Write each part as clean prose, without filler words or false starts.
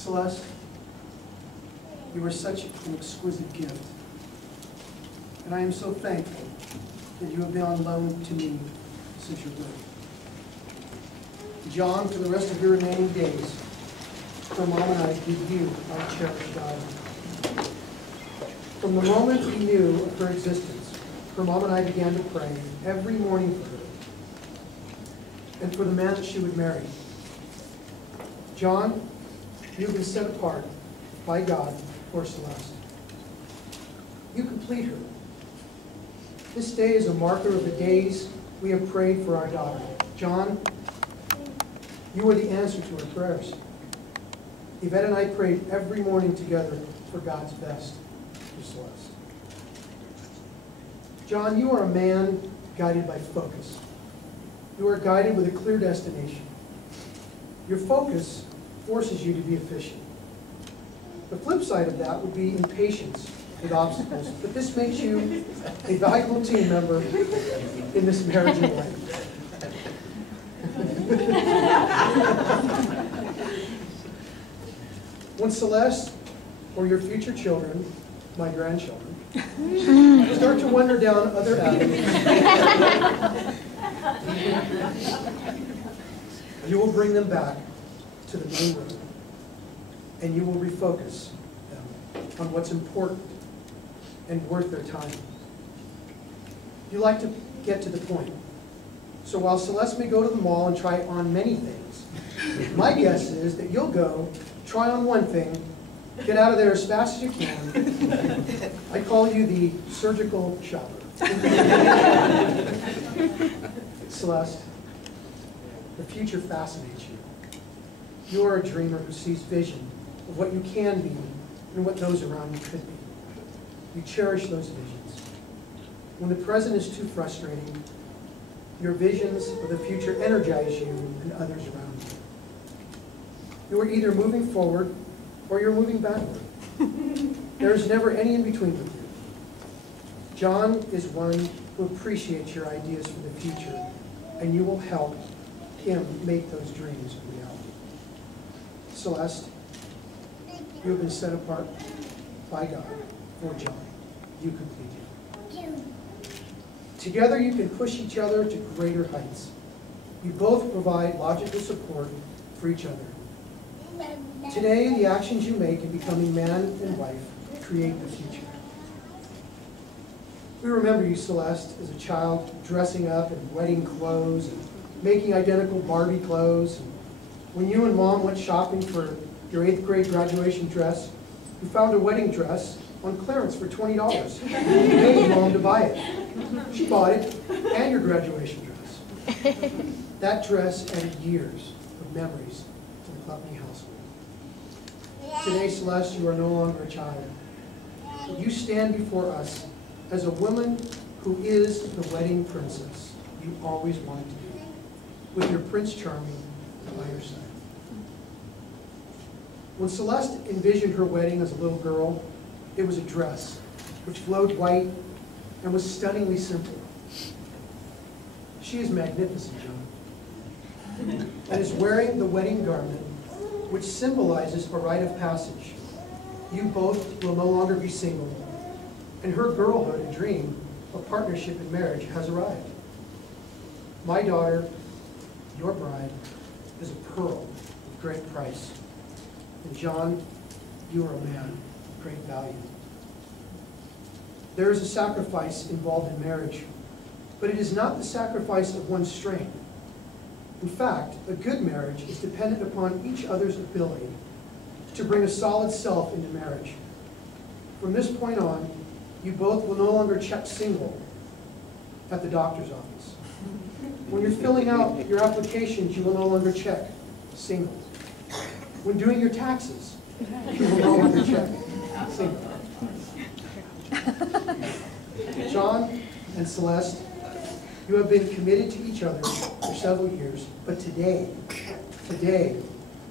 Celeste, you are such an exquisite gift. And I am so thankful that you have been on loan to me since your birth. John, for the rest of your remaining days, her mom and I give you our cherished daughter. From the moment we knew of her existence, her mom and I began to pray every morning for her and for the man that she would marry. John, you have been set apart by God for Celeste. You complete her. This day is a marker of the days we have prayed for our daughter. John, you are the answer to our prayers. Yvette and I prayed every morning together for God's best for Celeste. John, you are a man guided by focus. You are guided with a clear destination. Your focus forces you to be efficient. The flip side of that would be impatience with obstacles, but this makes you a valuable team member in this marriage and life. When Celeste, or your future children, my grandchildren, start to wander down other avenues, you will bring them back to the main road, and you will refocus them on what's important and worth their time. You like to get to the point. So while Celeste may go to the mall and try on many things, my guess is that you'll go, try on one thing, get out of there as fast as you can. I call you the surgical shopper. Celeste, the future fascinates you. You are a dreamer who sees vision of what you can be and what those around you could be. You cherish those visions. When the present is too frustrating, your visions of the future energize you and others around you. You are either moving forward or you're moving backward. There is never any in between with you. John is one who appreciates your ideas for the future, and you will help him make those dreams a reality. Celeste, you have been set apart by God for John. You complete him. Together you can push each other to greater heights. You both provide logical support for each other. Today, the actions you make in becoming man and wife create the future. We remember you, Celeste, as a child, dressing up in wedding clothes and making identical Barbie clothes. And when you and Mom went shopping for your 8th grade graduation dress, you found a wedding dress on clearance for $20. You paid Mom to buy it. She bought it and your graduation dress. That dress added years of memories to the Clupny household. Today, Celeste, you are no longer a child. You stand before us as a woman who is the wedding princess you always wanted to be, with your Prince Charming by your side. When Celeste envisioned her wedding as a little girl, it was a dress which glowed white and was stunningly simple. She is magnificent, John, and is wearing the wedding garment which symbolizes a rite of passage. You both will no longer be single, and her girlhood and dream of partnership in marriage has arrived. My daughter, your bride, is a pearl of great price. And John, you are a man of great value. There is a sacrifice involved in marriage, but it is not the sacrifice of one's strength. In fact, a good marriage is dependent upon each other's ability to bring a solid self into marriage. From this point on, you both will no longer check single at the doctor's office. When you're filling out your applications, you will no longer check single. When doing your taxes, you will no longer check single. John and Celeste, you have been committed to each other for several years, but today,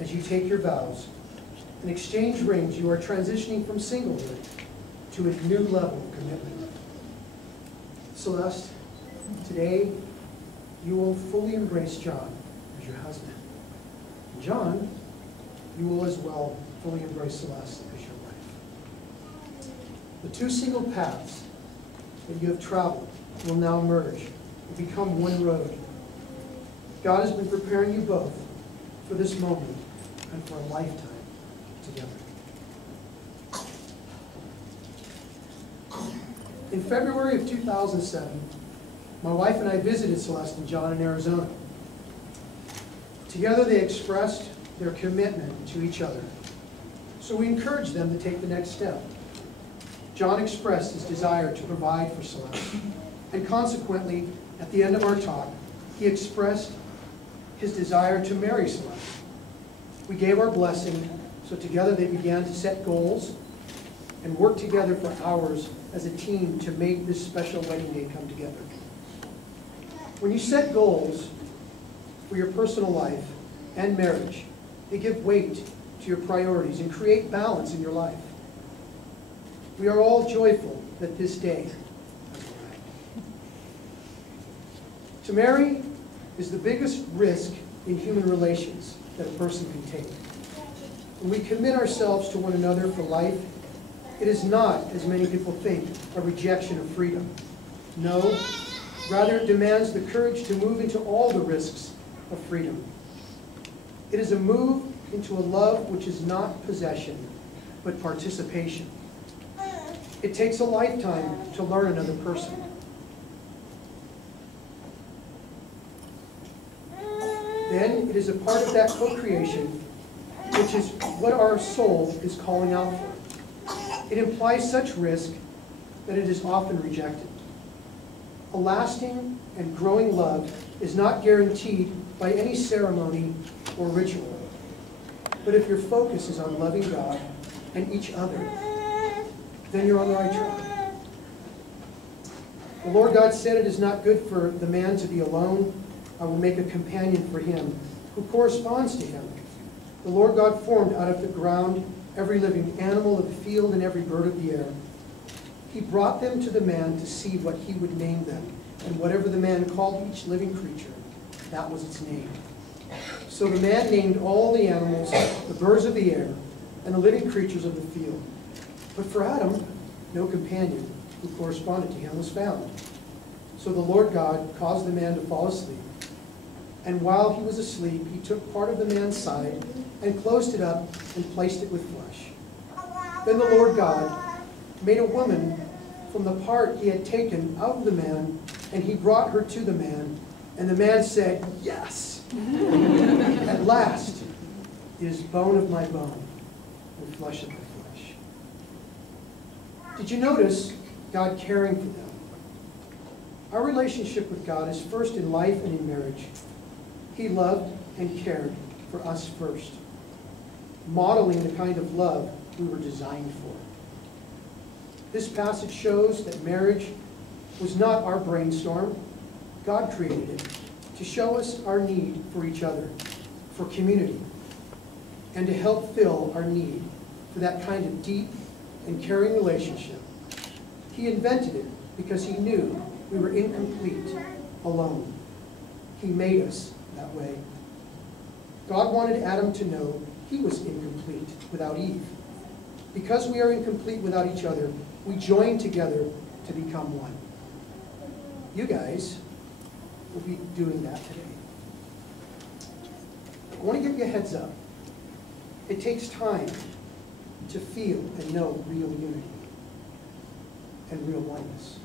as you take your vows and exchange rings, you are transitioning from singlehood to a new level of commitment. Celeste, today you will fully embrace John as your husband. John, you will as well fully embrace Celeste as your wife. The two single paths that you have traveled will now merge and become one road. God has been preparing you both for this moment and for a lifetime together. In February of 2007, my wife and I visited Celeste and John in Arizona. Together they expressed their commitment to each other. So we encouraged them to take the next step. John expressed his desire to provide for Celeste. And consequently, at the end of our talk, he expressed his desire to marry Celeste. We gave our blessing, so together they began to set goals and work together for hours as a team to make this special wedding day come together. When you set goals for your personal life and marriage, they give weight to your priorities and create balance in your life. We are all joyful that this day has arrived. To marry is the biggest risk in human relations that a person can take. When we commit ourselves to one another for life, it is not, as many people think, a rejection of freedom. No, rather it demands the courage to move into all the risks of freedom. It is a move into a love which is not possession, but participation. It takes a lifetime to learn another person. Then it is a part of that co-creation, which is what our soul is calling out for. It implies such risk that it is often rejected. A lasting and growing love is not guaranteed by any ceremony or ritual. But if your focus is on loving God and each other, then you're on the right track. The Lord God said, "It is not good for the man to be alone. I will make a companion for him who corresponds to him." The Lord God formed out of the ground every living animal of the field and every bird of the air. He brought them to the man to see what he would name them. And whatever the man called each living creature, that was its name. So the man named all the animals, the birds of the air, and the living creatures of the field. But for Adam, no companion who corresponded to him was found. So the Lord God caused the man to fall asleep. And while he was asleep, he took part of the man's side and closed it up and placed it with flesh. Then the Lord God made a woman from the part he had taken out of the man, and he brought her to the man. And the man said, "Yes, at last it is bone of my bone and flesh of my flesh." Did you notice God caring for them? Our relationship with God is first in life and in marriage. He loved and cared for us first, modeling the kind of love we were designed for. This passage shows that marriage was not our brainstorm. God created it to show us our need for each other, for community, and to help fill our need for that kind of deep and caring relationship. He invented it because he knew we were incomplete alone. He made us that way. God wanted Adam to know he was incomplete without Eve. Because we are incomplete without each other, we join together to become one. You guys will be doing that today. I want to give you a heads up. It takes time to feel and know real unity and real oneness.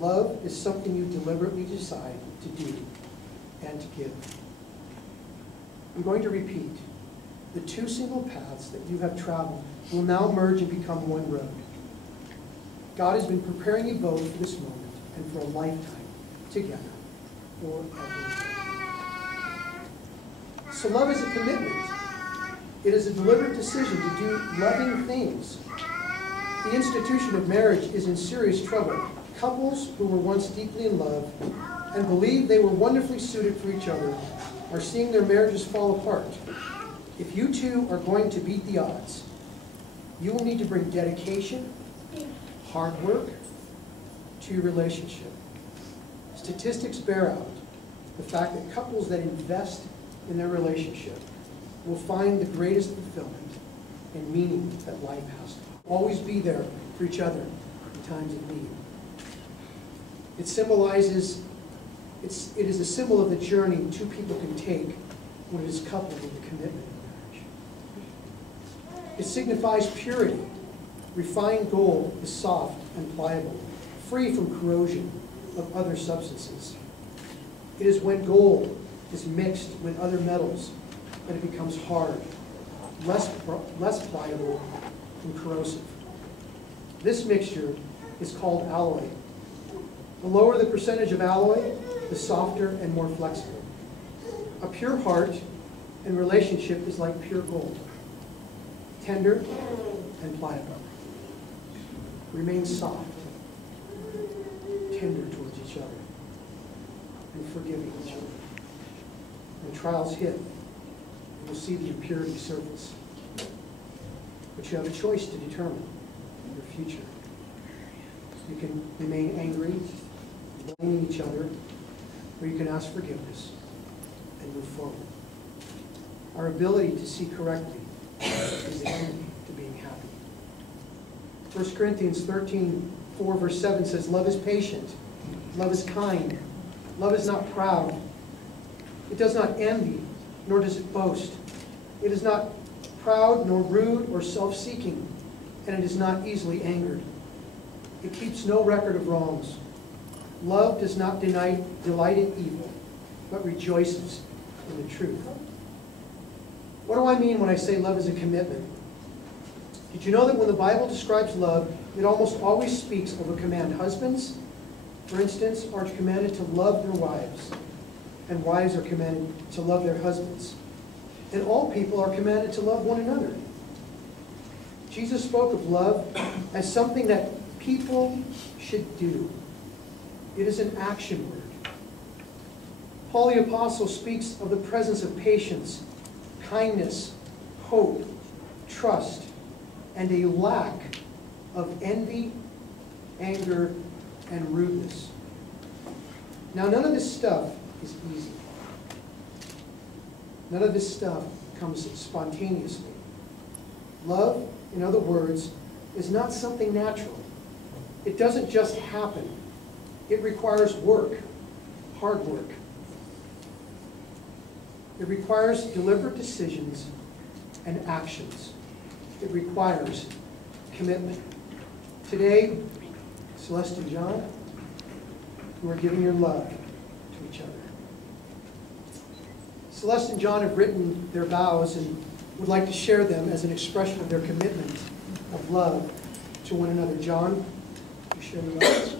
Love is something you deliberately decide to do and to give. I'm going to repeat. The two single paths that you have traveled will now merge and become one road. God has been preparing you both for this moment and for a lifetime together forever. So love is a commitment. It is a deliberate decision to do loving things. The institution of marriage is in serious trouble. Couples who were once deeply in love and believed they were wonderfully suited for each other are seeing their marriages fall apart. If you two are going to beat the odds, you will need to bring dedication, hard work to your relationship. Statistics bear out the fact that couples that invest in their relationship will find the greatest fulfillment and meaning that life has to offer. Always be there for each other in times of need. It symbolizes, it is a symbol of the journey two people can take when it is coupled with a commitment in marriage. It signifies purity. Refined gold is soft and pliable, free from corrosion of other substances. It is when gold is mixed with other metals that it becomes hard, less pliable and corrosive. This mixture is called alloy. The lower the percentage of alloy, the softer and more flexible. A pure heart and relationship is like pure gold, tender and pliable. Remain soft, tender towards each other, and forgiving each other. When trials hit, you will see the impurity surface. But you have a choice to determine your future. You can remain angry, blaming each other, or you can ask forgiveness and move forward. Our ability to see correctly is the key to being happy. 1 Corinthians 13:4, verse 7 says, "Love is patient, love is kind, love is not proud. It does not envy, nor does it boast. It is not proud, nor rude, or self-seeking, and it is not easily angered. It keeps no record of wrongs. Love does not delight in evil, but rejoices in the truth." What do I mean when I say love is a commitment? Did you know that when the Bible describes love, it almost always speaks of a command? Husbands, for instance, are commanded to love their wives, and wives are commanded to love their husbands. And all people are commanded to love one another. Jesus spoke of love as something that people should do. It is an action word. Paul the Apostle speaks of the presence of patience, kindness, hope, trust, and a lack of envy, anger, and rudeness. Now, none of this stuff is easy. None of this stuff comes spontaneously. Love, in other words, is not something natural. It doesn't just happen. It requires work, hard work. It requires deliberate decisions and actions. It requires commitment. Today, Celeste and John, you are giving your love to each other. Celeste and John have written their vows and would like to share them as an expression of their commitment of love to one another. John, you share your vows?